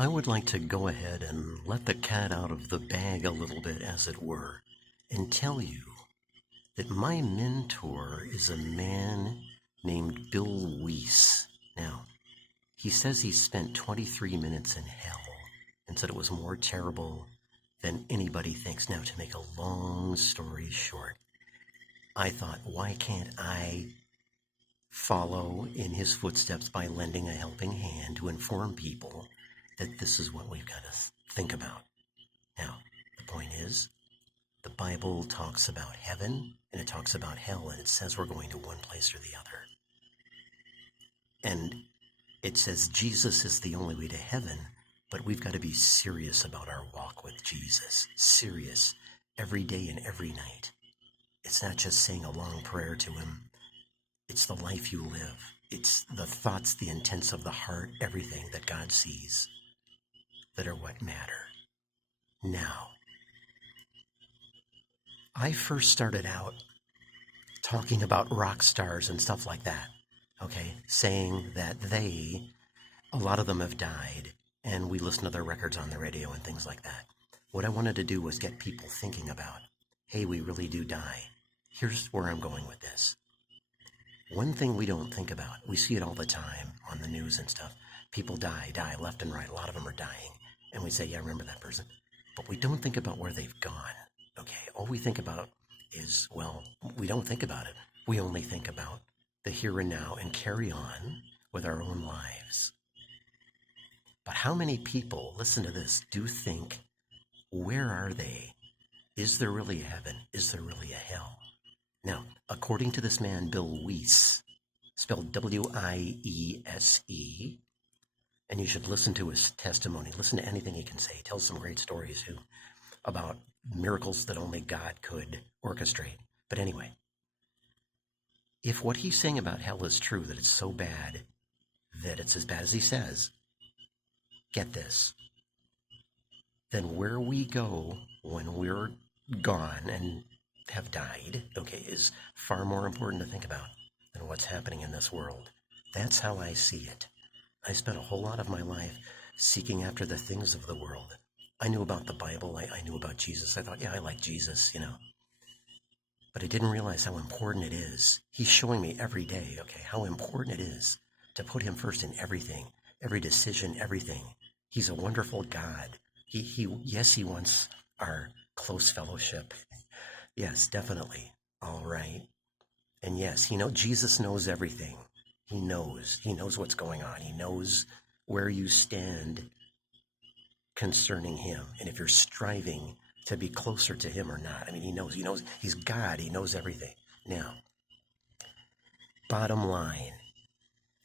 I would like to go ahead and let the cat out of the bag a little bit, as it were, and tell you that my mentor is a man named Bill Wiese. Now, he says he spent 23 minutes in hell and said it was more terrible than anybody thinks. Now, to make a long story short, I thought, why can't I follow in his footsteps by lending a helping hand to inform people that this is what we've got to think about? Now, the point is, the Bible talks about heaven and it talks about hell, and it says we're going to one place or the other. And it says Jesus is the only way to heaven, but we've got to be serious about our walk with Jesus. Serious. Every day and every night. It's not just saying a long prayer to him. It's the life you live. It's the thoughts, the intents of the heart, everything that God sees that are what matter. Now, I first started out talking about rock stars and stuff like that, okay? Saying that a lot of them have died, and we listen to their records on the radio and things like that. What I wanted to do was get people thinking about, hey, we really do die. Here's where I'm going with this. One thing we don't think about, we see it all the time on the news and stuff. People die left and right. A lot of them are dying. And we say, yeah, I remember that person. But we don't think about where they've gone, okay? All we think about is, well, we don't think about it. We only think about the here and now and carry on with our own lives. But how many people, listen to this, do think, where are they? Is there really a heaven? Is there really a hell? Now, according to this man, Bill Wiese, spelled W-I-E-S-E, and you should listen to his testimony. Listen to anything he can say. He tells some great stories, too, about miracles that only God could orchestrate. But anyway, if what he's saying about hell is true, that it's so bad, that it's as bad as he says, get this, then where we go when we're gone and have died, okay, is far more important to think about than what's happening in this world. That's how I see it. I spent a whole lot of my life seeking after the things of the world. I knew about the Bible. I knew about Jesus. I thought, yeah, I like Jesus, But I didn't realize how important it is. He's showing me every day, okay, how important it is to put him first in everything, every decision, everything. He's a wonderful God. Yes, he wants our close fellowship. Yes, definitely. All right. And yes, Jesus knows everything. He knows what's going on. He knows where you stand concerning him. And if you're striving to be closer to him or not. I mean, he knows he's God. He knows everything. Now, bottom line,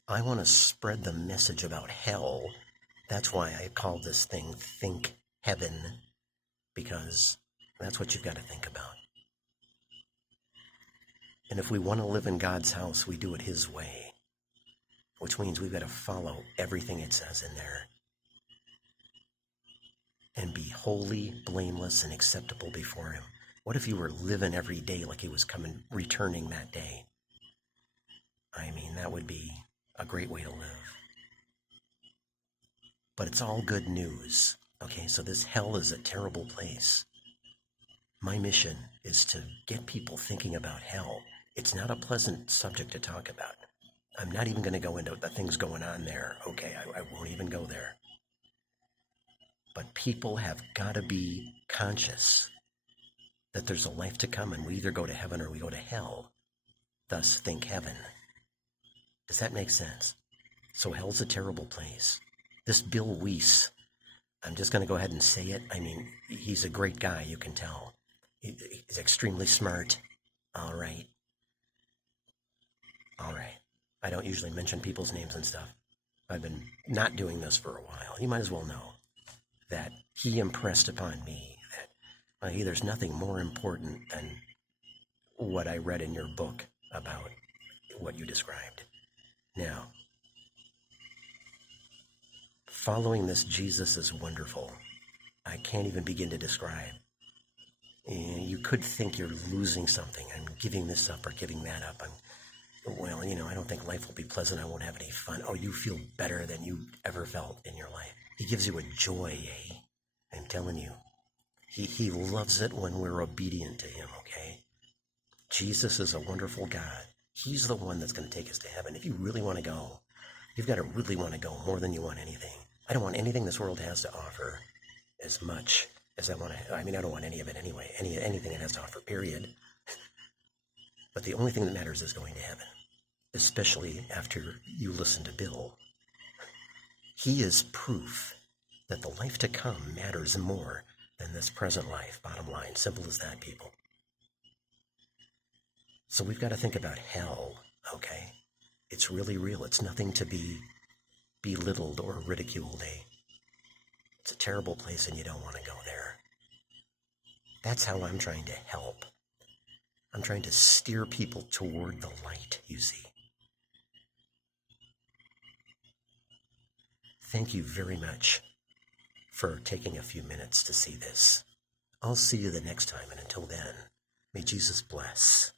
I want to spread the message about hell. That's why I call this thing Think Heaven, because that's what you've got to think about. And if we want to live in God's house, we do it his way, which means we've got to follow everything it says in there and be holy, blameless, and acceptable before him. What if you were living every day like he was returning that day? I mean, that would be a great way to live. But it's all good news. Okay, so this hell is a terrible place. My mission is to get people thinking about hell. It's not a pleasant subject to talk about. I'm not even going to go into the things going on there. Okay, I won't even go there. But people have got to be conscious that there's a life to come, and we either go to heaven or we go to hell. Thus, think heaven. Does that make sense? So hell's a terrible place. This Bill Wiese, I'm just going to go ahead and say it. I mean, he's a great guy, you can tell. He's extremely smart. All right. I don't usually mention people's names and stuff. I've been not doing this for a while. You might as well know that he impressed upon me that hey, there's nothing more important than what I read in your book about what you described. Now, following this Jesus is wonderful. I can't even begin to describe. You could think you're losing something. I'm giving this up or giving that up. I don't think life will be pleasant. I won't have any fun. Oh, you feel better than you ever felt in your life. He gives you a joy, eh? I'm telling you. He loves it when we're obedient to him, okay? Jesus is a wonderful God. He's the one that's going to take us to heaven. If you really want to go, you've got to really want to go more than you want anything. I don't want anything this world has to offer as much as I want to. I mean, I don't want any of it anyway. Anything it has to offer, period. But the only thing that matters is going to heaven, especially after you listen to Bill. He is proof that the life to come matters more than this present life. Bottom line, simple as that, people. So we've got to think about hell, okay? It's really real. It's nothing to be belittled or ridiculed, eh? It's a terrible place and you don't want to go there. That's how I'm trying to help. I'm trying to steer people toward the light, you see. Thank you very much for taking a few minutes to see this. I'll see you the next time, and until then, may Jesus bless.